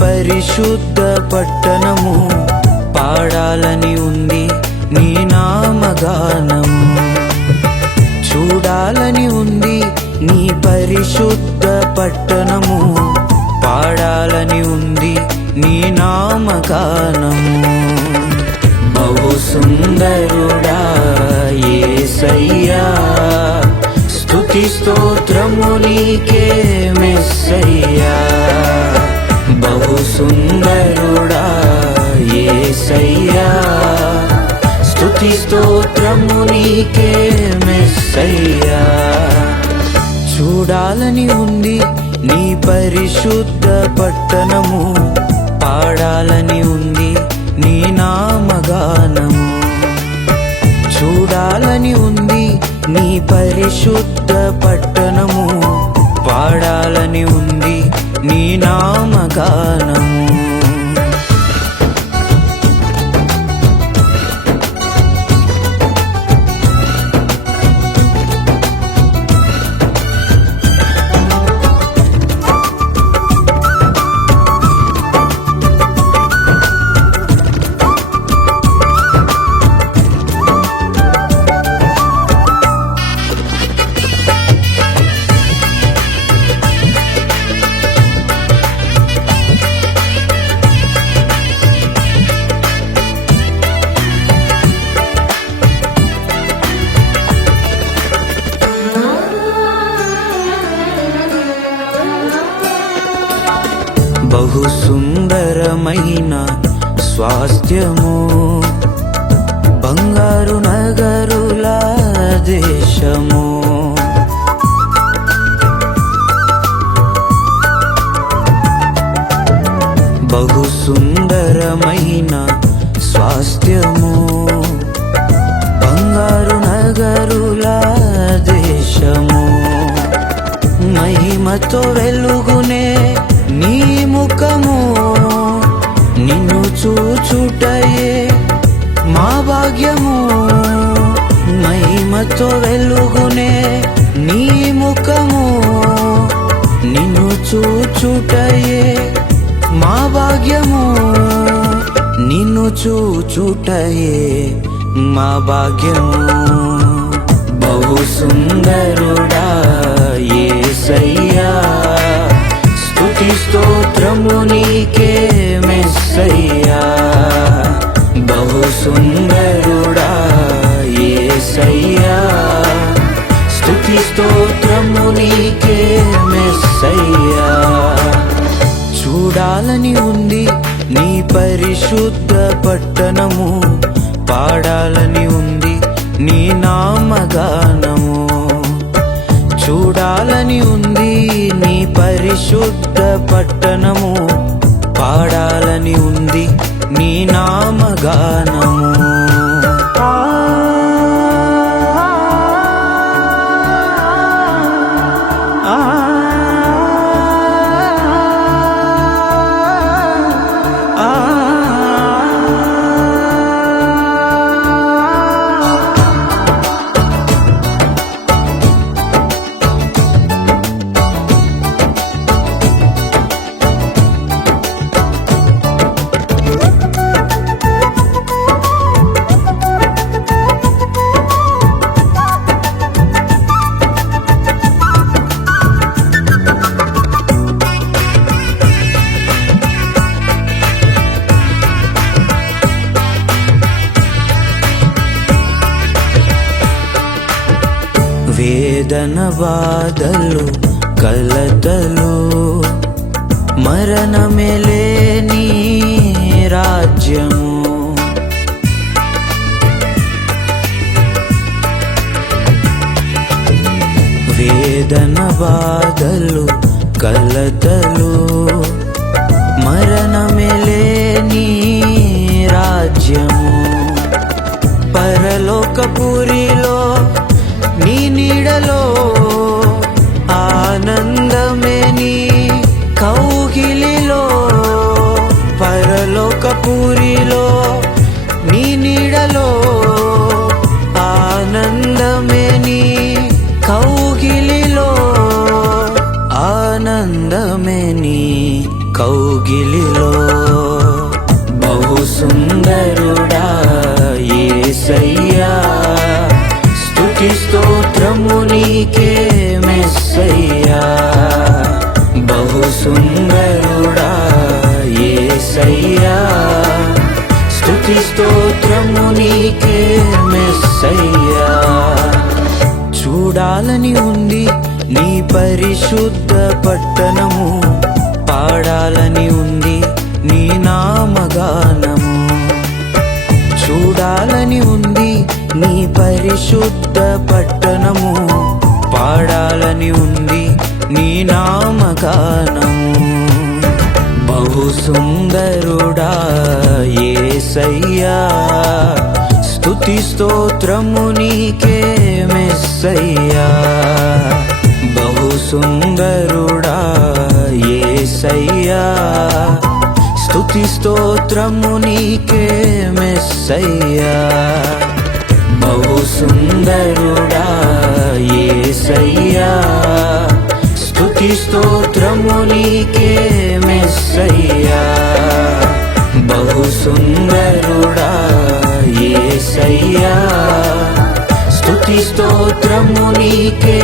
పరిశుద్ధ పట్టణము పాడాలని ఉంది నీ నామగానము. చూడాలని ఉంది నీ పరిశుద్ధ పట్టణము పాడాలని ఉంది నీ నామగానము. బహు సుందరుడా ఏ స్తుతి స్తోత్రము నీకే మెస్సయ్యా. నీకే మెస్సయ్యా. చూడాలని ఉంది నీ పరిశుద్ధ పట్టణము. పాడాలని ఉంది నీ నామగానము. చూడాలని ఉంది నీ పరిశుద్ధ పట్టణము. పాడాలని ఉంది నీ నామగానము. బహు సుందరమైన స్వాస్థ్యము. బంగారు నగరుల దేశము. బహు సుందరమైన స్వాస్థ్యము. బంగారు నగరుల దేశము. మహిమతో వెలుగునే నీ ముఖము నిన్ను చూచుటయే మా భాగ్యము. మహిమతో వెలుగునే నీ ముఖము. నిన్ను చూచుటయే మా భాగ్యము. నిన్ను చూచుటయే మా భాగ్యము. బహు సుందరుడా ఏ సయ్యా చూడాలని ఉంది. నీ పరిశుద్ధ పట్టణము పాడాలని ఉంది. నీ నామగానము చూడాలని ఉంది. నీ పరిశుద్ధ పట్టణము పాడాలని ఉంది. నీ నామగానము వేదన బాధలు కలతలు మరణమెలే నీ రాజ్యము. వేదన బాధలు కలతలు మరణమెలే నీ రాజ్యము. పరలోకపురిలో నీడలో ఆనందమే నీ కౌగిలిలో పరలోకపూరిలో నీ నీడలో ఆనందమే నీ కౌగిలిలో ఆనందమే నీ కౌగిలిలో. బహు సుందరు బహు చూడాలని ఉంది నీ పరిశుద్ధ పట్టణము. పాడాలని ఉంది నీ నామగానము. చూడాలని ఉంది నీ పరిశుద్ధ పట్ట నీ బహు సుందరుడా ఏసయ్యా స్తుతి స్తోత్రము నీకే మెస్సయ్యా. బహు సుందరుడా ఏసయ్యా స్తుతి స్తోత్రము నీకే మెస్సయ్యా. బహు సుందరుడా స్తుతి స్తోత్రము మెస్సయ్యా. బహు సుందరుడా ఏసయ్యా. స్తుతి స్తోత్రమునికే